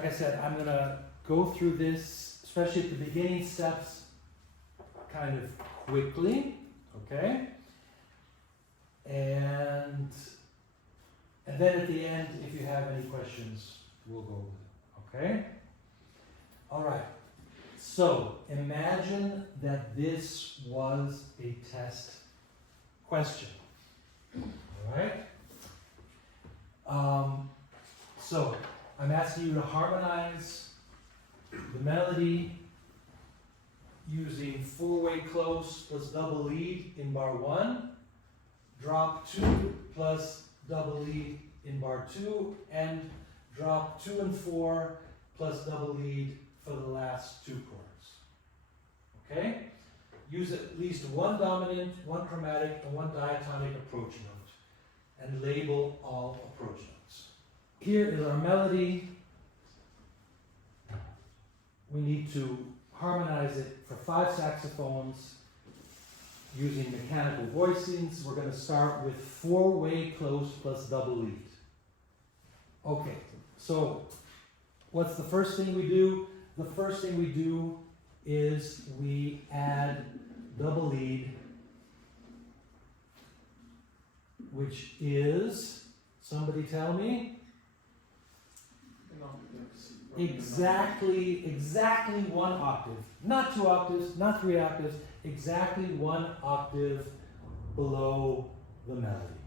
like I said, I'm going to go through this, especially at the beginning steps, kind of quickly, okay? And then at the end, if you have any questions, we'll go with it, okay? All right. So imagine that this was a test question, all right? So I'm asking you to harmonize the melody using four-way close plus double lead in bar 1, drop 2 plus double lead in bar 2, and drop 2 and 4 plus double lead for the last 2 chords. Okay? Use at least one dominant, one chromatic, and one diatonic approach note, and label all approach notes. Here is our melody. We need to harmonize it for 5 saxophones using mechanical voicings. We're going to start with four-way close plus double lead. Okay, so what's the first thing we do? The first thing we do is we add double lead, which is, somebody tell me? Exactly 1 octave. Not 2 octaves, not 3 octaves, exactly 1 octave below the melody.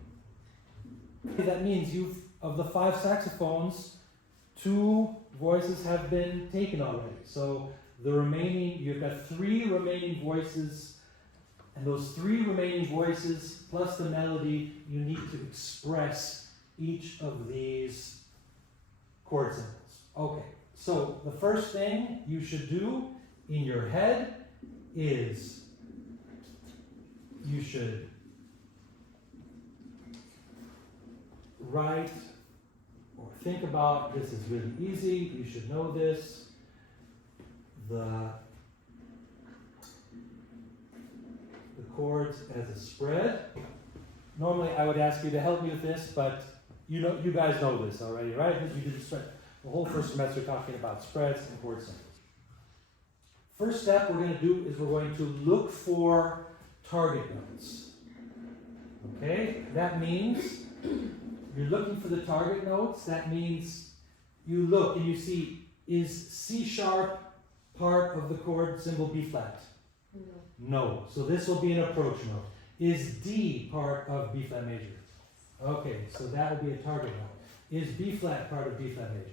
That means of the 5 saxophones, 2 voices have been taken already. So the remaining, you've got 3 remaining voices, and those 3 remaining voices plus the melody, you need to express each of these chord symbols. Okay, so the first thing you should do in your head is you should write or think about, this is really easy, you should know this, the chords as a spread. Normally I would ask you to help me with this, but you guys know this already, right? You did the spread. The whole first semester talking about spreads and chord symbols. First step we're going to do is we're going to look for target notes. Okay, that means you're looking for the target notes. That means you look and you see, is C sharp part of the chord symbol B flat? No. So this will be an approach note. Is D part of B flat major? Okay, so that will be a target note. Is B flat part of B flat major?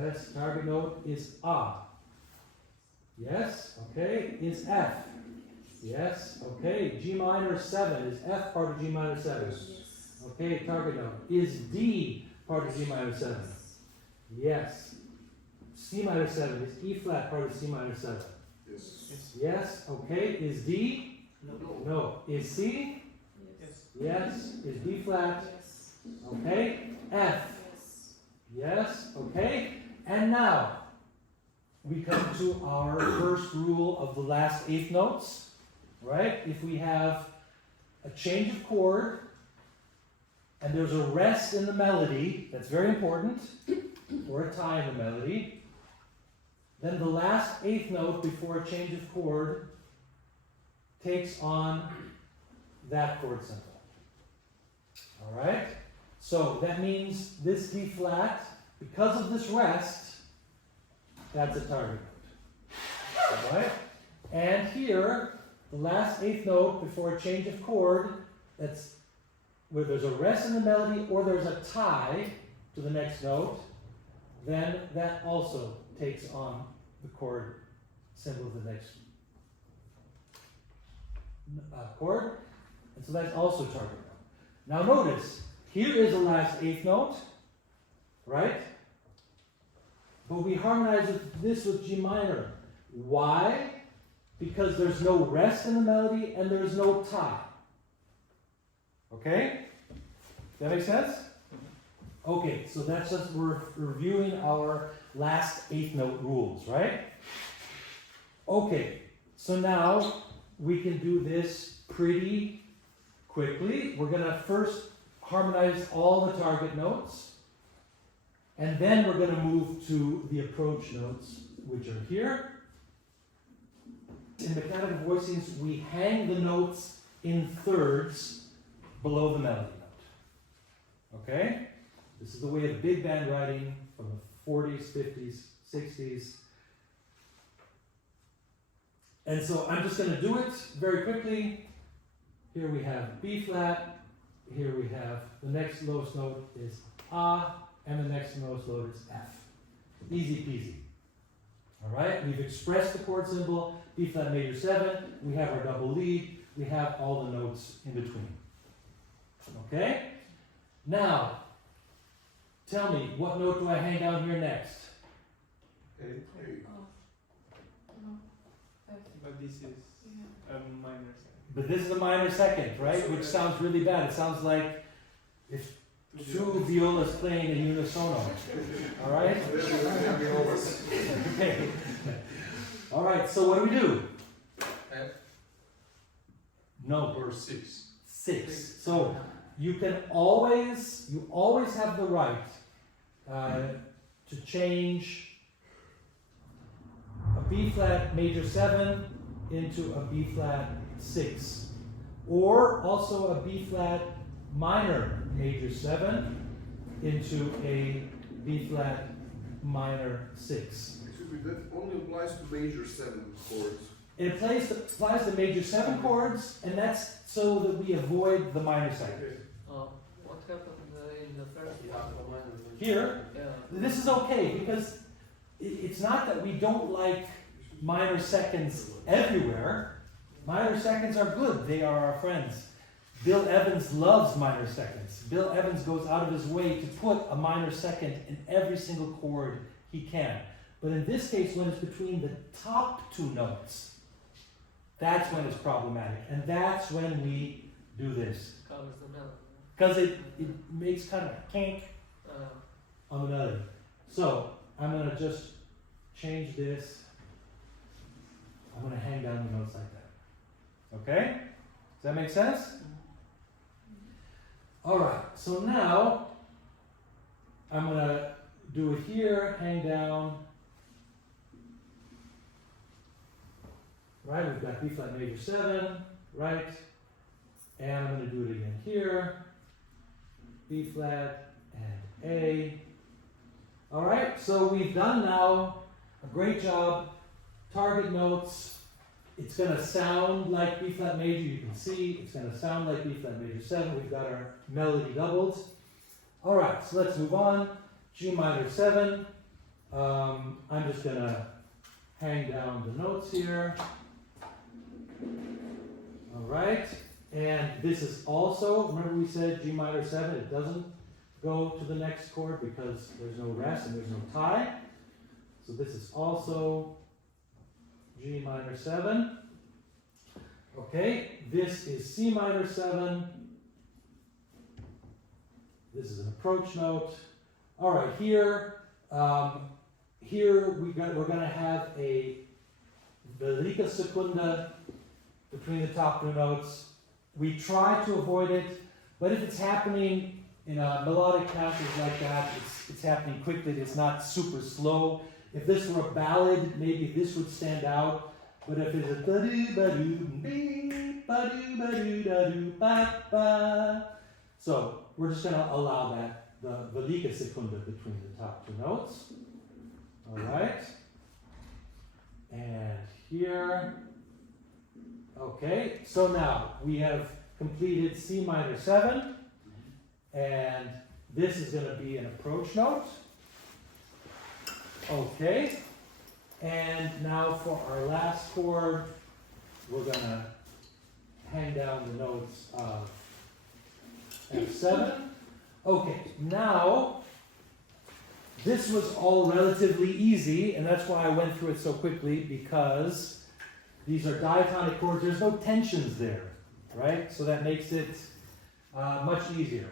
Yes, target note is A. Yes, okay. Is F? Yes, okay. G minor 7. Is F part of G minor 7? Yes. Okay, target note. Is D part of G minor 7? Yes. C minor 7. Is E flat part of C minor 7? Yes. Yes, okay. Is D? No. Is C? Yes. Yes. Is B flat? Yes. Okay. F? Yes, okay. And now we come to our first rule of the last 8 notes, right? If we have a change of chord and there's a rest in the melody, that's very important, or a tie in the melody, then the last 8th note before a change of chord takes on that chord symbol. All right? So that means this D flat, because of this rest, that's a target note. All right? And here, the last 8th note before a change of chord, that's where there's a rest in the melody or there's a tie to the next note, then that also takes on the chord symbol of the next chord. And so that's also target note. Now notice, here is the last 8th note, right? But we harmonize this with G minor. Why? Because there's no rest in the melody and there's no tie. Okay? That make sense? Okay, so that's just, we're reviewing our last 8th note rules, right? Okay, so now we can do this pretty quickly. We're going to first harmonize all the target notes. And then we're going to move to the approach notes, which are here. In mechanical voicings, we hang the notes in thirds below the melody note. Okay? This is the way of big band writing from the 40s, 50s, 60s. And so I'm just going to do it very quickly. Here we have B flat. Here we have the next lowest note is A, and the next lowest note is F. Easy peasy. All right, we've expressed the chord symbol, B flat major 7. We have our double lead. We have all the notes in between. Okay? Now, tell me, what note do I hang down here next? But this is a minor second. But this is a minor second, right? Which sounds really bad. It sounds like if two violas playing in unisono. All right? Okay. All right, so what do we do? F. No. Or 6. 6. So you always have the right to change a B flat major 7 into a B flat 6, or also a B flat minor major 7 into a B flat minor 6. Excuse me, that only applies to major 7 chords. It applies to major 7 chords, and that's so that we avoid the minor second. What happened in the first one? Here, Yeah. this is okay because it's not that we don't like minor seconds everywhere. Minor seconds are good. They are our friends. Bill Evans loves minor seconds. Bill Evans goes out of his way to put a minor second in every single chord he can. But in this case, when it's between the top two notes, that's when it's problematic. And that's when we do this. Covers the melody. Because it makes kind of a kink on the melody. So I'm going to just change this. I'm going to hang down the notes like that. Okay? Does that make sense? Alright, so now I'm going to do it here, hang down. Right, we've got B flat major 7, right? And I'm going to do it again here. B flat and A. Alright, so we've done now a great job. Target notes. It's going to sound like B flat major, you can see. It's going to sound like B flat major 7. We've got our melody doubled. Alright, so let's move on. G minor 7. I'm just going to hang down the notes here. Alright, and this is also, remember we said G minor 7, it doesn't go to the next chord because there's no rest and there's no tie. So this is also G minor 7. Okay, this is C minor 7. This is an approach note. All right, here we're going to have a Velika Secunda between the top two notes. We try to avoid it, but if it's happening in a melodic passage like that, it's happening quickly. It's not super slow. If this were a ballad, maybe this would stand out. But if it's a ba-do-ba-do-ba-do-ba-do-ba-ba, so we're just going to allow that, the Velika Secunda between the top two notes. All right. And here. Okay, so now we have completed C minor 7, and this is going to be an approach note. Okay, and now for our last chord, we're going to hang down the notes of F7. Okay, now this was all relatively easy, and that's why I went through it so quickly, because these are diatonic chords. There's no tensions there, right? So that makes it much easier.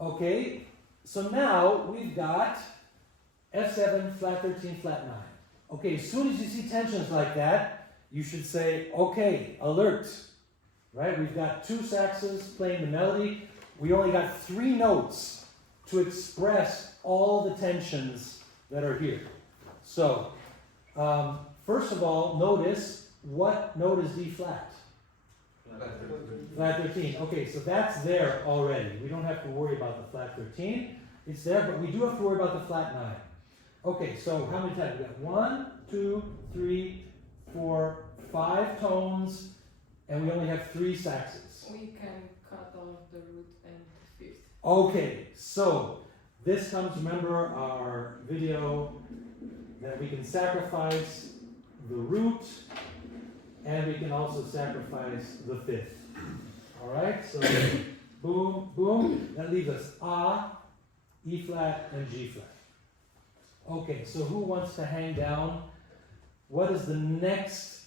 Okay, so now we've got F7, flat 13, flat 9. Okay, as soon as you see tensions like that, you should say, okay, alert, right? We've got two saxes playing the melody. We only got 3 notes to express all the tensions that are here. So, first of all, notice what note is D flat? Flat 13. Okay, so that's there already. We don't have to worry about the flat 13. It's there, but we do have to worry about the flat 9. Okay, so how many times? We got 1, 2, 3, 4, 5 tones, and we only have 3 saxes. We can cut off the root and fifth. Okay, so this comes, remember our video that we can sacrifice the root and we can also sacrifice the fifth. Alright, so boom, boom, that leaves us A, E flat, and G flat. Okay, so who wants to hang down? What is the next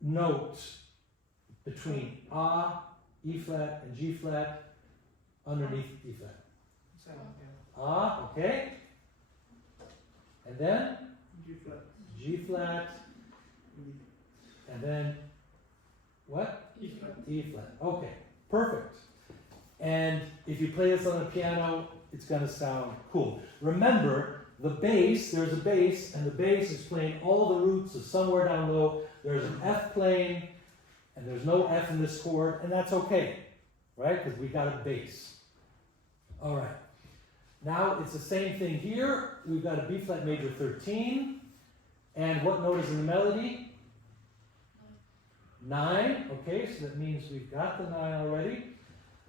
note between A, E flat, and G flat underneath E flat? A, okay. And then? G flat. G flat. And then what? E flat. E flat. Okay, perfect. And if you play this on the piano, it's going to sound cool. Remember, the bass, there's a bass, and the bass is playing all the roots, so somewhere down low, there's an F playing, and there's no F in this chord, and that's okay, right? Because we got a bass. All right. Now it's the same thing here. We've got a B flat major 13, and what note is in the melody? 9. Okay, so that means we've got the 9 already.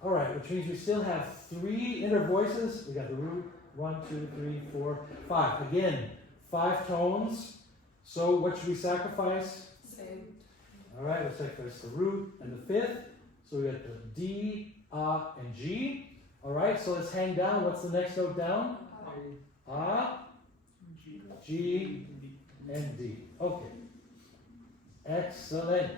All right, which means we still have 3 inner voices. We got the root, 1, 2, 3, 4, 5. Again, 5 tones. So what should we sacrifice? Same. All right, we'll sacrifice the root and the fifth. So we got the D, A, and G. All right, so let's hang down. What's the next note down? A, G, and D. Okay. Excellent.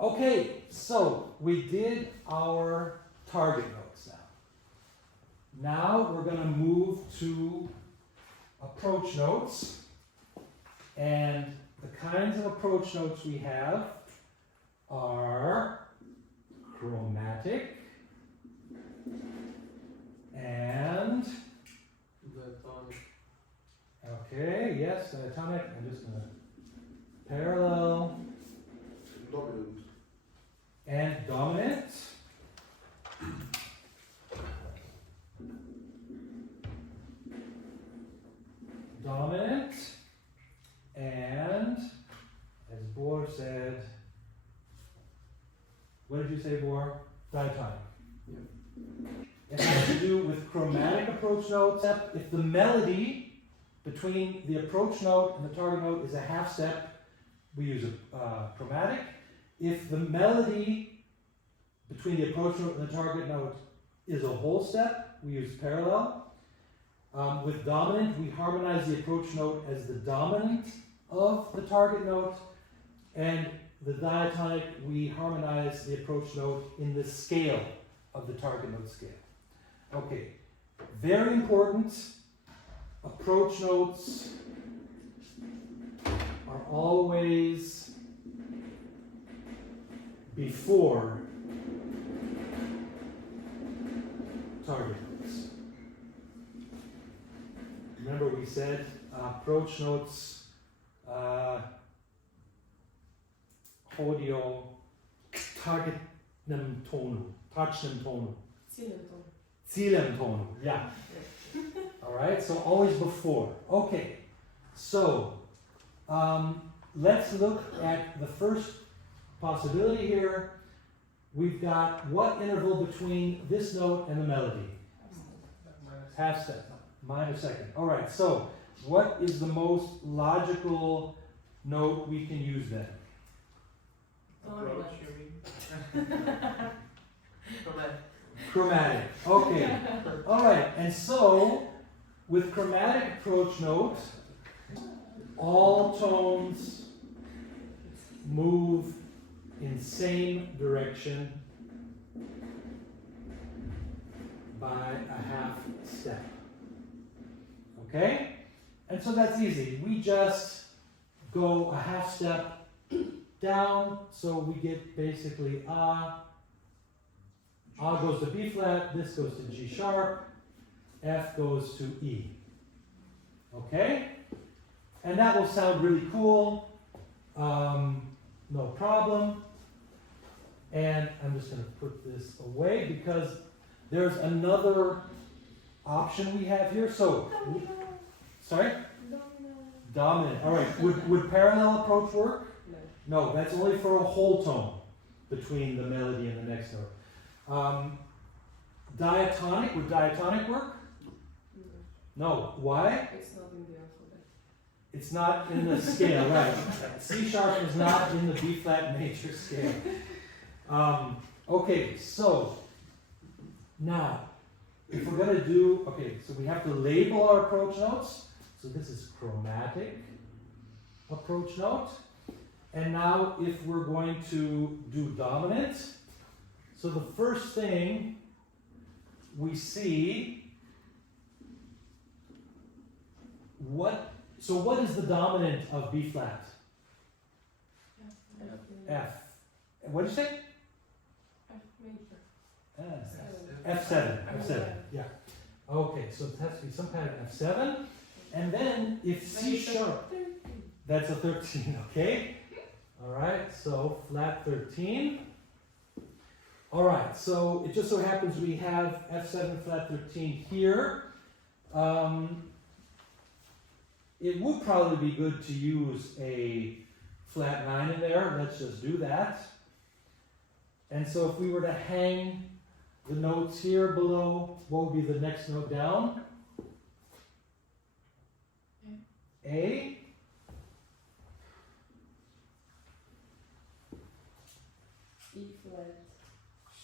Okay, so we did our target notes now. Now we're going to move to approach notes. And the kinds of approach notes we have are chromatic and okay, yes, diatonic. I'm just going to parallel Dominant. and dominant. Dominant and, as Bohr said, what did you say, Bohr? Diatonic. It has to do with chromatic approach notes. If the melody between the approach note and the target note is a half step, we use a chromatic. If the melody between the approach note and the target note is a whole step, we use parallel. With dominant, we harmonize the approach note as the dominant of the target note, and the diatonic, we harmonize the approach note in the scale of the target note scale. Okay, very important. Approach notes are always before target notes. Remember we said approach notes, hodio, targetnem tonu, touchnem tonu, zielem tonu, yeah. All right, so always before. Okay, so let's look at the first possibility here. We've got what interval between this note and the melody? Half step, minor second. All right, so what is the most logical note we can use then? Approach, you mean? Chromatic. Okay. All right, and so with chromatic approach note, all tones move in same direction by a half step. Okay? And so that's easy. We just go a half step down, so we get basically A, A goes to B flat, this goes to G sharp, F goes to E. Okay? And that will sound really cool. No problem. And I'm just going to put this away because there's another option we have here. So, sorry? Dominant. All right. Would parallel approach work? No, that's only for a whole tone between the melody and the next note. Diatonic, would diatonic work? No. Why? It's not in the alphabet. It's not in the scale, right. C sharp is not in the B flat major scale. Okay, so now, if we're going to do, okay, so we have to label our approach notes. So this is chromatic approach note. And now if we're going to do dominant, so the first thing we see, what is the dominant of B flat? F. What did you say? F major. F7, yeah. Okay, so it has to be some kind of F7. And then if C sharp, that's a 13, okay? All right, so flat 13. All right, so it just so happens we have F7 flat 13 here. It would probably be good to use a flat 9 in there. Let's just do that. And so if we were to hang the notes here below, what would be the next note down? A. E flat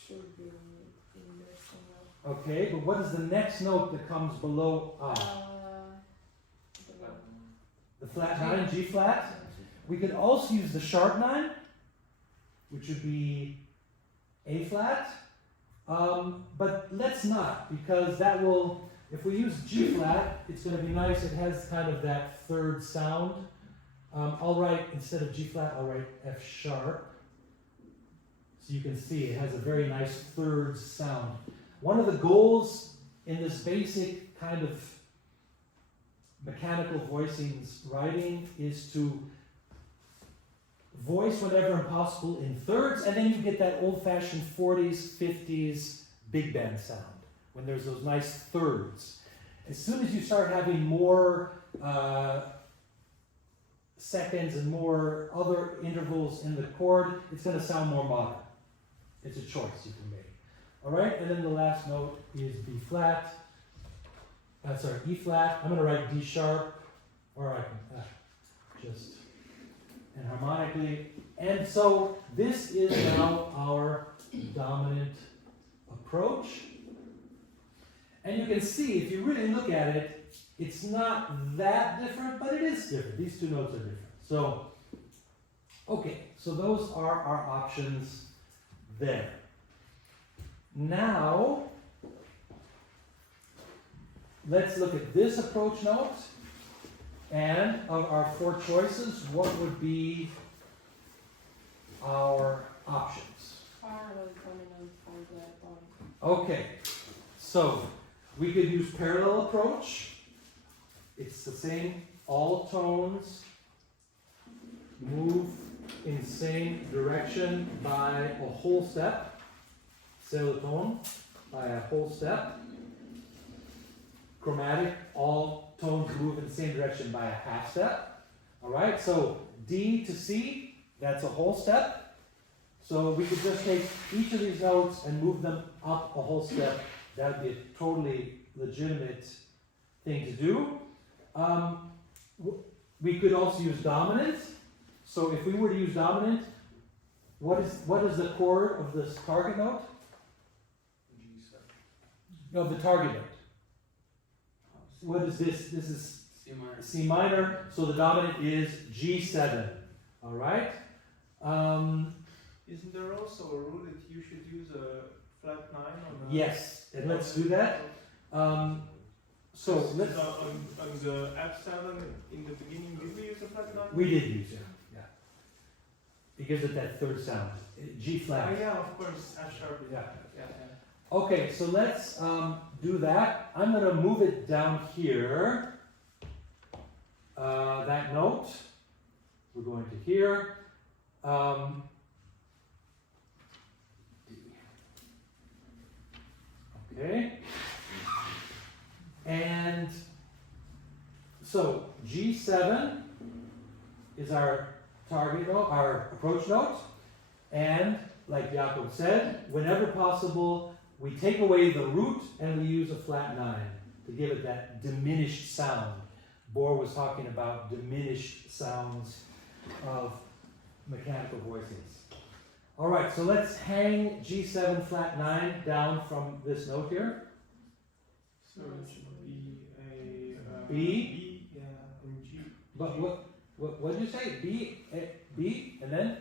should be in there somewhere. Okay, but what is the next note that comes below A? The flat 9, G flat. We could also use the sharp 9, which would be A flat. But let's not, because that will, if we use G flat, it's going to be nice. It has kind of that third sound. I'll write, instead of G flat, I'll write F sharp. So you can see it has a very nice third sound. One of the goals in this basic kind of mechanical voicings writing is to voice whenever possible in thirds, and then you get that old-fashioned 40s, 50s big band sound, when there's those nice thirds. As soon as you start having more seconds and more other intervals in the chord, it's going to sound more modern. It's a choice you can make. All right, and then the last note is B flat. E flat. I'm going to write D sharp, or I can just enharmonically. And so this is now our dominant approach. And you can see, if you really look at it, it's not that different, but it is different. These two notes are different. So, okay, so those are our options there. Now, let's look at this approach note. And of our four choices, what would be our options? Parallel dominant or diatonic. Okay, so we could use parallel approach. It's the same, all tones move in the same direction by a whole step. C'est le tone by a whole step. Chromatic, all tones move in the same direction by a half step. All right, so D to C, that's a whole step. So we could just take each of these notes and move them up a whole step. That would be a totally legitimate thing to do. We could also use dominant. So if we were to use dominant, what is the chord of this target note? G7. No, the target note. What is this? This is C minor. C minor. So the dominant is G7. All right. Isn't there also a rule that you should use a flat 9 on a... Yes, and let's do that. So let's. On the F7 in the beginning, did we use a flat 9? We did use it. Yeah. Because of that third sound, G flat. Yeah, of course, F sharp. Yeah. Yeah. Okay, so let's do that. I'm going to move it down here. That note, we're going to here. Okay. And so G7 is our target note, our approach note. And like Jakob said, whenever possible, we take away the root and we use a flat 9 to give it that diminished sound. Bohr was talking about diminished sounds of mechanical voicings. All right, so let's hang G7 flat 9 down from this note here. So it should be a B? B, yeah, and G. But what did you say? B, B, and then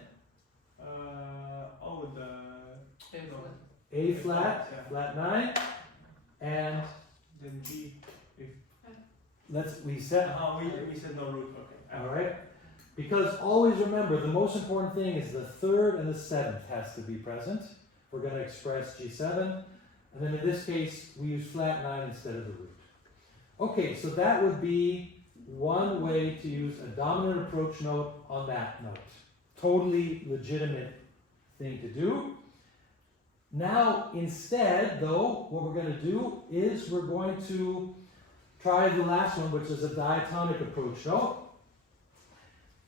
Oh, the A flat. A flat, yeah. flat 9, and Then G. we set. Oh, we said no root. Okay. All right, because always remember the most important thing is the third and the seventh has to be present. We're going to express G7, and then in this case we use flat 9 instead of the root. Okay, so that would be one way to use a dominant approach note on that note. Totally legitimate thing to do. Now, instead, though, what we're going to do is we're going to try the last one, which is a diatonic approach note.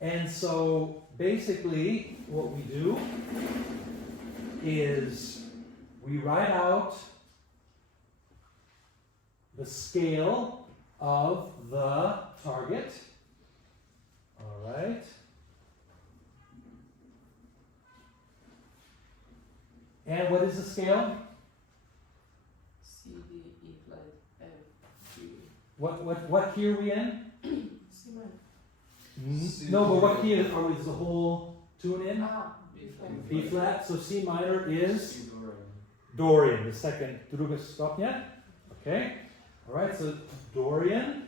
And so, basically, what we do is we write out the scale of the target. All right. And what is the scale? C, D, E flat, F, G. What key are we in? C minor. No, but what key is the whole tune in? Ah, B flat. B flat. So C minor is C Dorian. Dorian, the second druga stopnia. Okay. All right. So Dorian,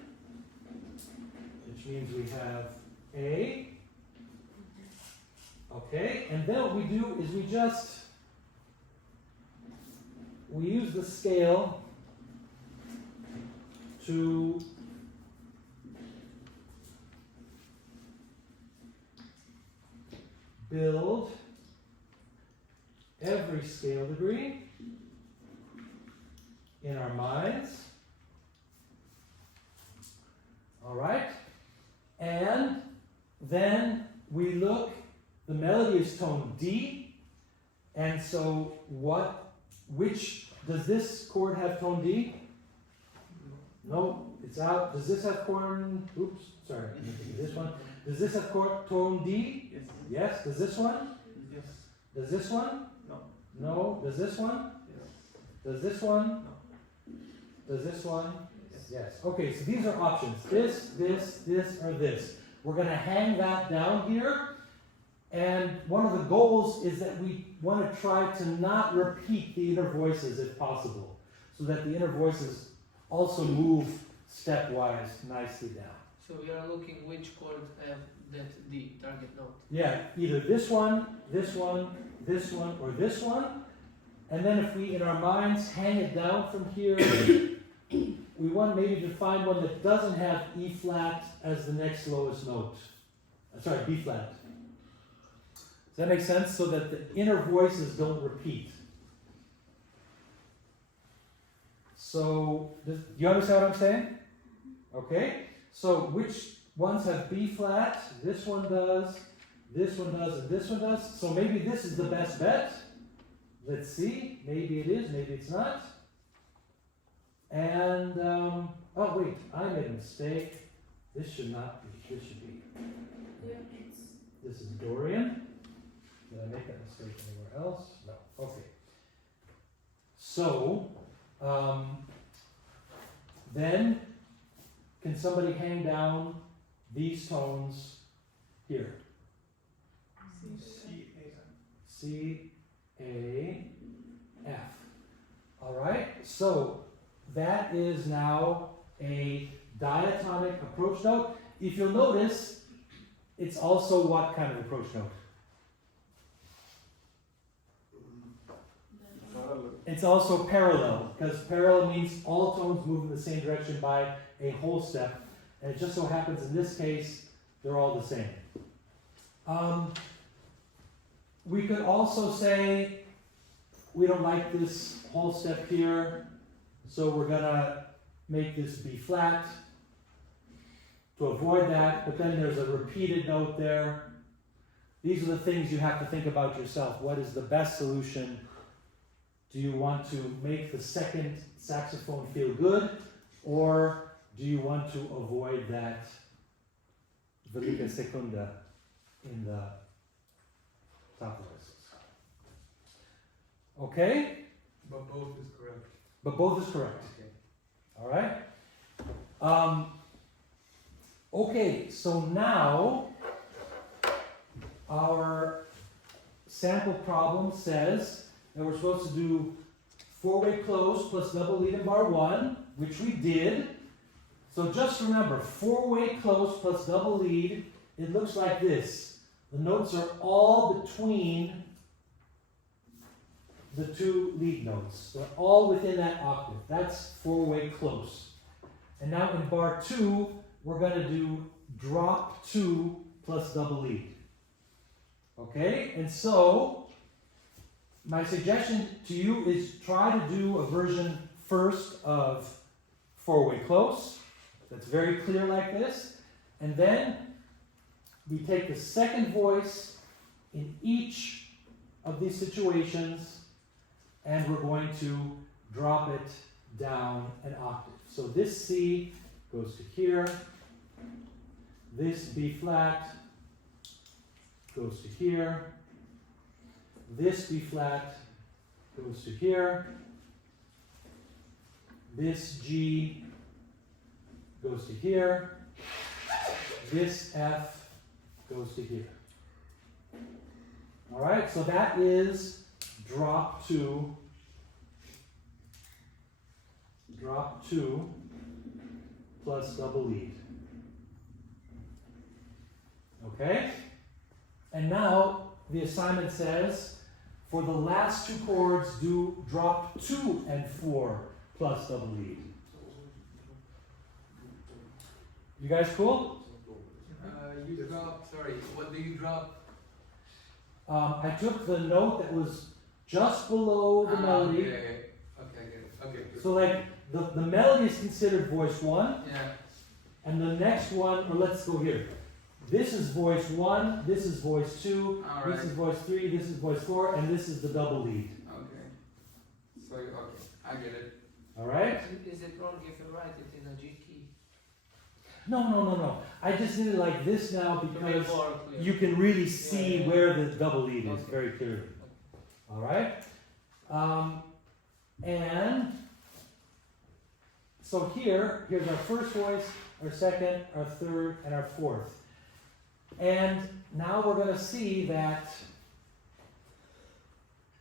which means we have A. Okay. And then what we do is we use the scale to build every scale degree in our minds. All right? And then we look, the melody is tone D, and so which, does this chord have tone D? No, it's out. Does this have oops, sorry, this one. Does this have tone D? Yes. Yes. Does this one? Yes. Does this one? No. No. Does this one? Yes. Does this one? No. Does this one? Yes. Yes. Okay, so these are options. This, or this. We're going to hang that down here. And one of the goals is that we want to try to not repeat the inner voices if possible, so that the inner voices also move stepwise nicely down. So we are looking which chord have that D, target note. Yeah, either this one, this one, this one, or this one. And then if we, in our minds, hang it down from here, we want maybe to find one that doesn't have E flat as the next lowest note. Sorry, B flat. Does that make sense? So that the inner voices don't repeat. So, do you understand what I'm saying? Okay. So, which ones have B flat? This one does, and this one does. So maybe this is the best bet. Let's see. Maybe it is, maybe it's not. And, oh wait, I made a mistake. This should not be, this should be. Yeah. This is Dorian. Did I make that mistake anywhere else? No. Okay. So, then, can somebody hang down these tones here? C, A. C, A, F. All right. So that is now a diatonic approach note. If you'll notice, it's also what kind of approach note? parallel. It's also parallel, because parallel means all tones move in the same direction by a whole step. And it just so happens in this case, they're all the same. We could also say, we don't like this whole step here, so we're gonna make this B flat to avoid that, but then there's a repeated note there. These are the things you have to think about yourself. What is the best solution? Do you want to make the second saxophone feel good, or do you want to avoid that velika sekunda in the top voices? Okay? But both is correct. But both is correct. Okay. All right? Okay, so now our sample problem says that we're supposed to do four-way close plus double lead in bar 1, which we did. So just remember, four-way close plus double lead, it looks like this. The notes are all between the two lead notes. They're all within that octave. That's four-way close. And now in bar 2, we're going to do drop 2 plus double lead. Okay? And so, my suggestion to you is try to do a version first of four-way close. That's very clear like this. And then we take the second voice in each of these situations and we're going to drop it down an octave. So this C goes to here. This B flat goes to here. This B flat goes to here. This G goes to here. This F goes to here. All right, so that is drop 2 plus double lead. Okay? And now the assignment says for the last two chords do drop 2 and 4 plus double lead. You guys cool? You drop, sorry, what do you drop? I took the note that was just below the melody. Okay, I get it. Okay, good. So like the melody is considered voice 1, Yeah. and the next one, or let's go here. This is voice 1, this is voice 2, All this is right. voice 3, this is voice 4, and this is the double lead. Okay. So, okay, I get it. Alright? Is it wrong if you write it in a G key? No. I just did it like this now To make because more clear. you can really see Yeah. where the double lead is Okay. very clearly. Alright? And so here's our first voice, our second, our third, and our fourth. And now we're going to see that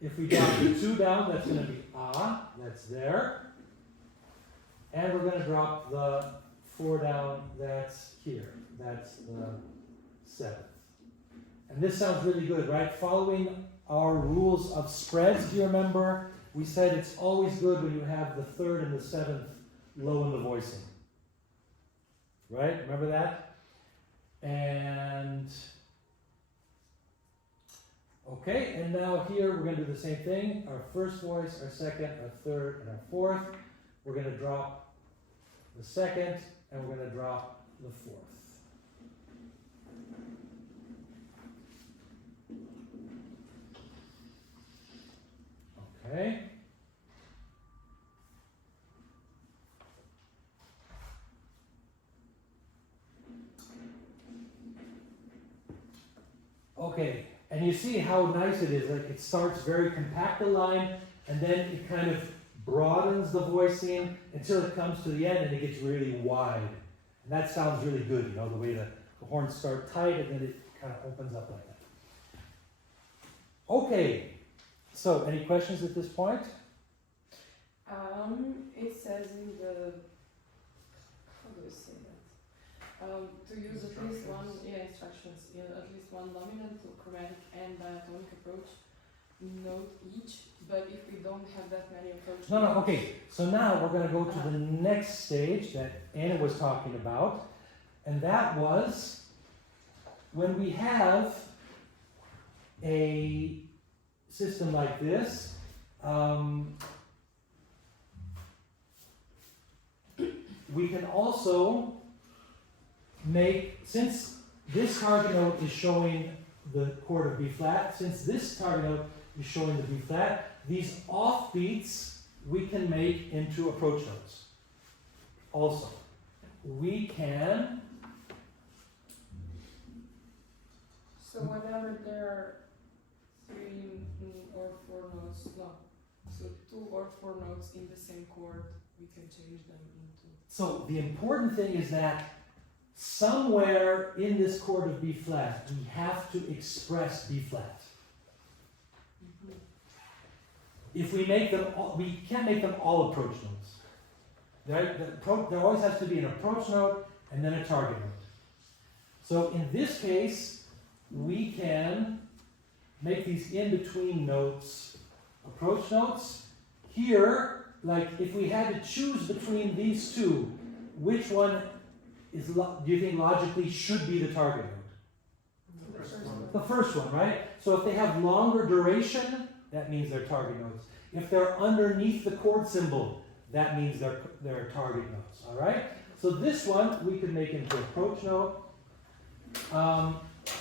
if we drop the 2 down, that's going to be ah, that's there. And we're going to drop the 4 down, that's here. That's the 7th. And this sounds really good, right? Following our rules of spreads, do you remember? We said it's always good when you have the 3rd and the 7th low in the voicing. Right? Remember that? And okay, and now here we're going to do the same thing. Our first voice, our second, our third, and our fourth. We're going to drop the second, and we're going to drop the fourth. Okay. Okay, and you see how nice it is. Like it starts very compact, the line, and then it kind of broadens the voicing until it comes to the end and it gets really wide. And that sounds really good, you know, the way the horns start tight and then it kind of opens up like that. Okay, so any questions at this point? It says in the, how do I say that? To use at least one, instructions, at least one dominant, chromatic, and diatonic approach note each, but if we don't have that many approach No, notes, okay. So now we're going to go to the next stage that Anna was talking about, and that was when we have a system like this. We can also make, since this target note is showing the chord of B flat, since this target note is showing the B flat, these offbeats we can make into approach notes. Also, we can, so whenever there are 3 or 4 notes, no, so 2 or 4 notes in the same chord, we can change them into. so the important thing is that somewhere in this chord of B flat, we have to express B flat. If we make them all, we can't make them all approach notes. There always has to be an approach note and then a target note. So in this case, we can make these in-between notes approach notes. Here, like if we had to choose between these two, which one is do you think logically should be the target note? The first one. The first one, right? So if they have longer duration, that means they're target notes. If they're underneath the chord symbol, that means they're target notes. All right. So this one we could make into approach note.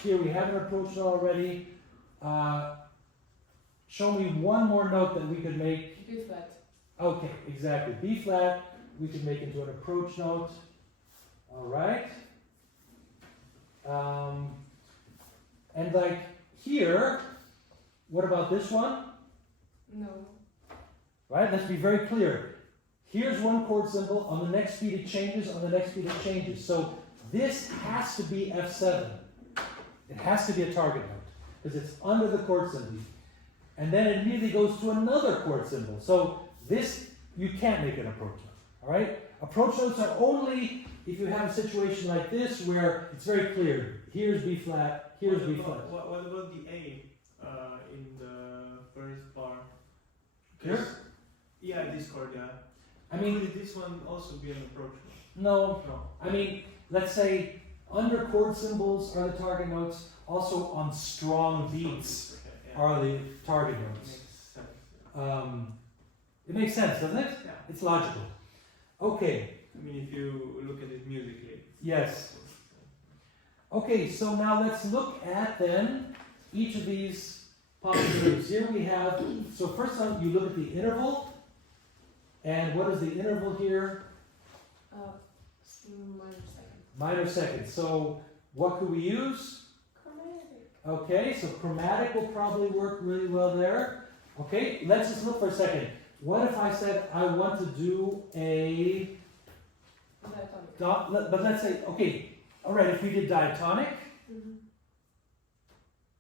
Here we have an approach note already. Show me one more note that we could make. B flat. Okay, exactly. B flat we could make into an approach note. All right. And like here, what about this one? No. Right? Let's be very clear. Here's one chord symbol. On the next beat it changes. On the next beat it changes. So this has to be F7. It has to be a target note because it's under the chord symbol. And then it immediately goes to another chord symbol. So this, you can't make an approach note. All right? Approach notes are only if you have a situation like this where it's very clear. Here's B flat. Here's B flat. What about the A in the first bar? Here? Yeah, this chord, yeah. I mean, Could this one also be an approach note? no. No. I mean, let's say under chord symbols are the target notes. Also on strong beats Okay, yeah. are the target notes. Makes sense. It makes sense, doesn't it? Yeah. It's logical. Okay. I mean, if you look at it musically. Yes. Okay, so now let's look at then each of these possibilities. Here we have, so first time you look at the interval. And what is the interval here? Minor second. Minor second. So what could we use? Chromatic. Okay, so chromatic will probably work really well there. Okay, let's just look for a second. What if I said I want to do a, Diatonic. but let's say, okay, all right, if we did diatonic, Mm-hmm.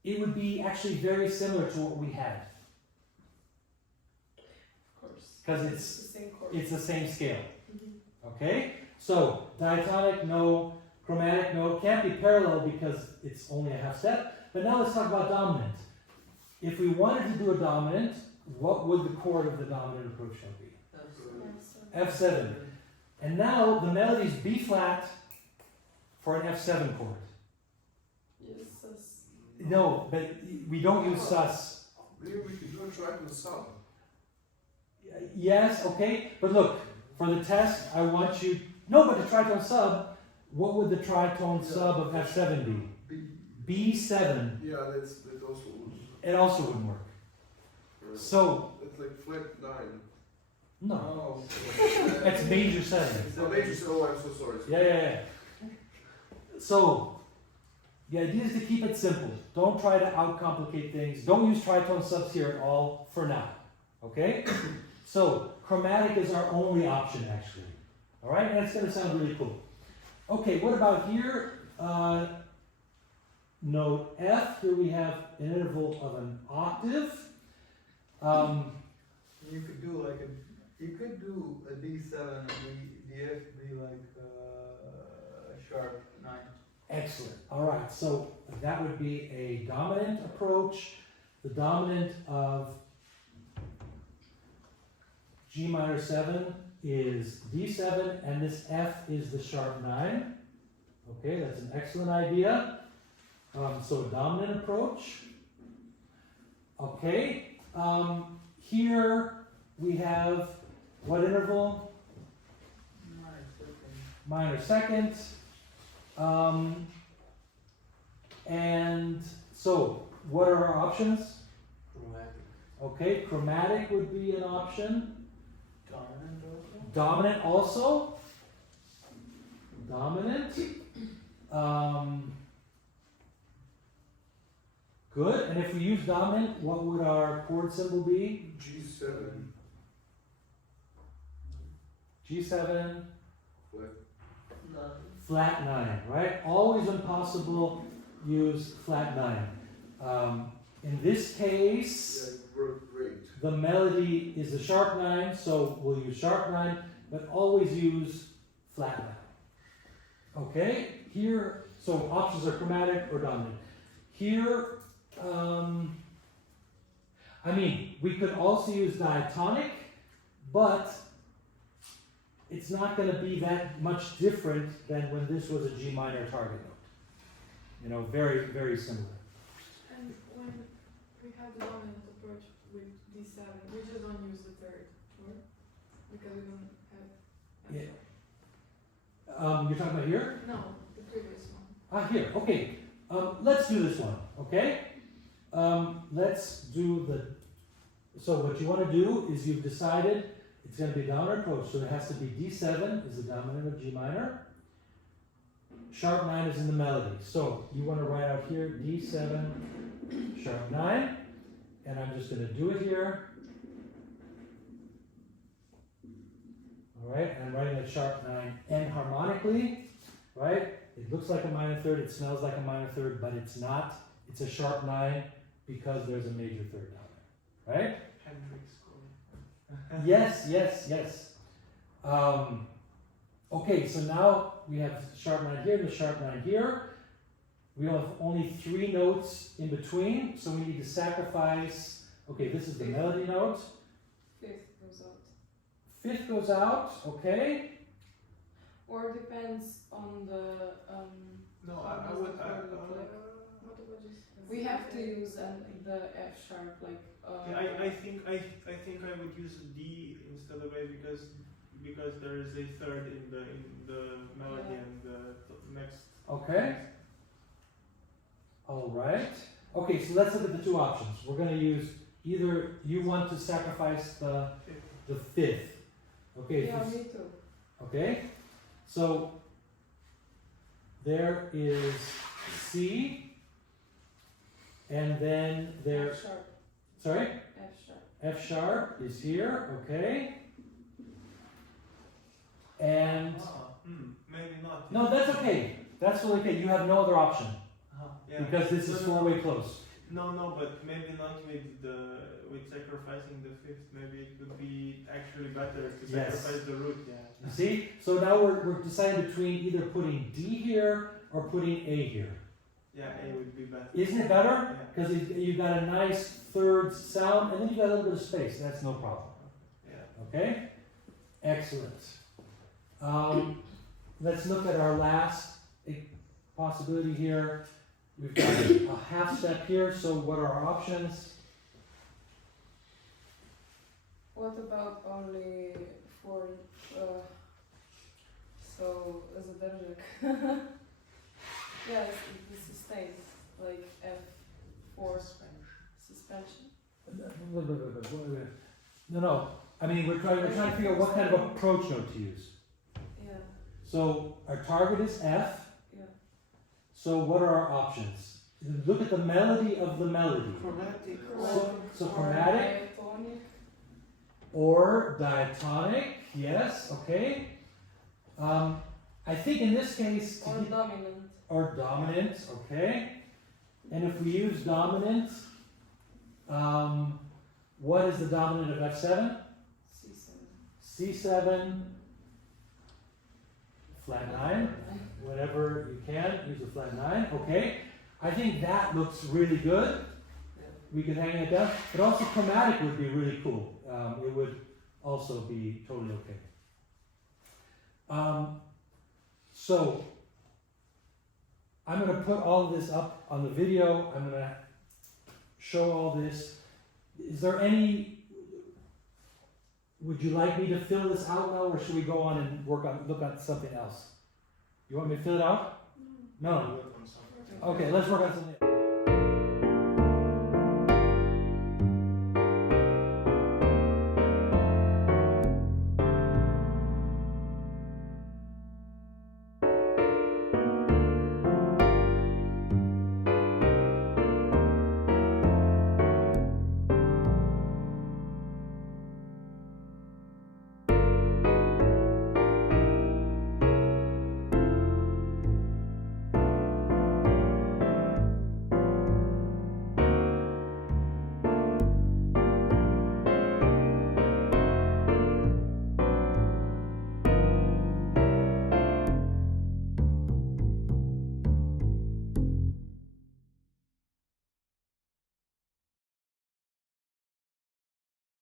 it would be actually very similar to what we had Of course. because The same chord. it's the same scale. Mhm. Okay, so diatonic, no. Chromatic, no. Can't be parallel because it's only a half step. But now let's talk about dominant. If we wanted to do a dominant, what would the chord of the dominant approach note be? F7. And now the melody is B flat for an F7 chord. Yes, sus. No, but we don't use sus. Maybe we could do a track with sub. Yes, okay, but look, for the test, I want you. No, but the tritone sub. What would the tritone sub of F7 be? B7. Yeah, that also would. It also wouldn't work. So It's like flat 9. no, Oh. that's major 7. Oh, major, oh, I'm so sorry. Yeah. So the idea is to keep it simple. Don't try to outcomplicate things. Don't use tritone subs here at all for now. Okay? So chromatic is our only option actually. All right, and it's going to sound really cool. Okay, what about here? Note F. Here we have an interval of an octave. You could do like you could do a D7 and the F be like a sharp 9. Excellent. All right, so that would be a dominant approach. the dominant of G minor 7 is D7, and this F is the sharp 9. Okay, that's an excellent idea. So a dominant approach. Okay, here we have what interval? Minor second. And so, what are our options? Chromatic. Okay, chromatic would be an option. Dominant also? Dominant also. Dominant. Good. And if we use dominant, what would our chord symbol be? G7, G7, flat. flat 9, right? Always when possible, use flat 9. In this case, That worked great. the melody is a sharp 9, so we'll use sharp 9, but always use flat 9. Okay, here, so options are chromatic or dominant. Here, I mean, we could also use diatonic, but it's not going to be that much different than when this was a G minor target note. You know, very, very similar. And when we have the dominant approach with D7, we just don't use the third chord because we don't have. Yeah. You're talking about here? No, the previous one. Here, okay. Let's do this one, okay? Let's do so what you want to do is you've decided it's going to be a dominant approach, so it has to be D7 is the dominant of G minor. Sharp 9 is in the melody. So you want to write out here D7, sharp 9, and I'm just going to do it here. Alright, and I'm writing that sharp 9 enharmonically, right? It looks like a minor third, it smells like a minor third, but it's not. It's a sharp 9 because there's a major third down there, right? Hendrix score. Yes, yes, yes. Okay, so now we have sharp 9 here, the sharp 9 here. We have only 3 notes in between, so we need to sacrifice. Okay, this is the melody note. Fifth goes out. Fifth goes out, okay. Or depends on the. No, how I does would. the chord look like? We have to use the F sharp, like. Yeah, I think I would use D instead of A because there is a third in the melody Yeah. and the next. Okay. All right. Okay, so let's look at the 2 options. We're going to use either you want to sacrifice the fifth. Okay. Yeah, if me it's- too. Okay. So there is C, and then there. F sharp. Sorry. F sharp. F sharp is here. Okay. And Maybe not. no, that's okay. That's really okay. You have no other option Yeah. because this is No, 4-way close. No, but maybe not with sacrificing the fifth. Maybe it would be actually better to Yes. sacrifice the root. Yeah. You see? So now we're deciding between either putting D here or putting A here. Yeah, A would be better. Isn't it better? Yeah. Because you've got a nice third sound, and then you've got a little bit of space. That's no problem. Yeah. Okay? Excellent. Let's look at our last possibility here. We've got a half step here, so what are our options? What about only for so as a derżek? Yeah, it's the sustain, like F4 suspension. No. I mean, we're trying to figure out what kind of approach note to use. Yeah, So our target is F. yeah. So what are our options? Look at the melody of the melody. Chromatic. So Or chromatic diatonic. or diatonic, yes, okay. I think in this case, Or dominant. or dominant, okay. And if we use dominant, what is the dominant of F7? C7. C7, flat 9, whatever you can, use a flat 9, okay. I think that looks really good. we could hang it down. But also chromatic would be really cool. It would also be totally okay. So I'm going to put all of this up on the video. I'm going to show all this. Is there any? Would you like me to fill this out now, or should we go on and look at something else? You want me to fill it out? No. Work on something. Okay, let's work on something else.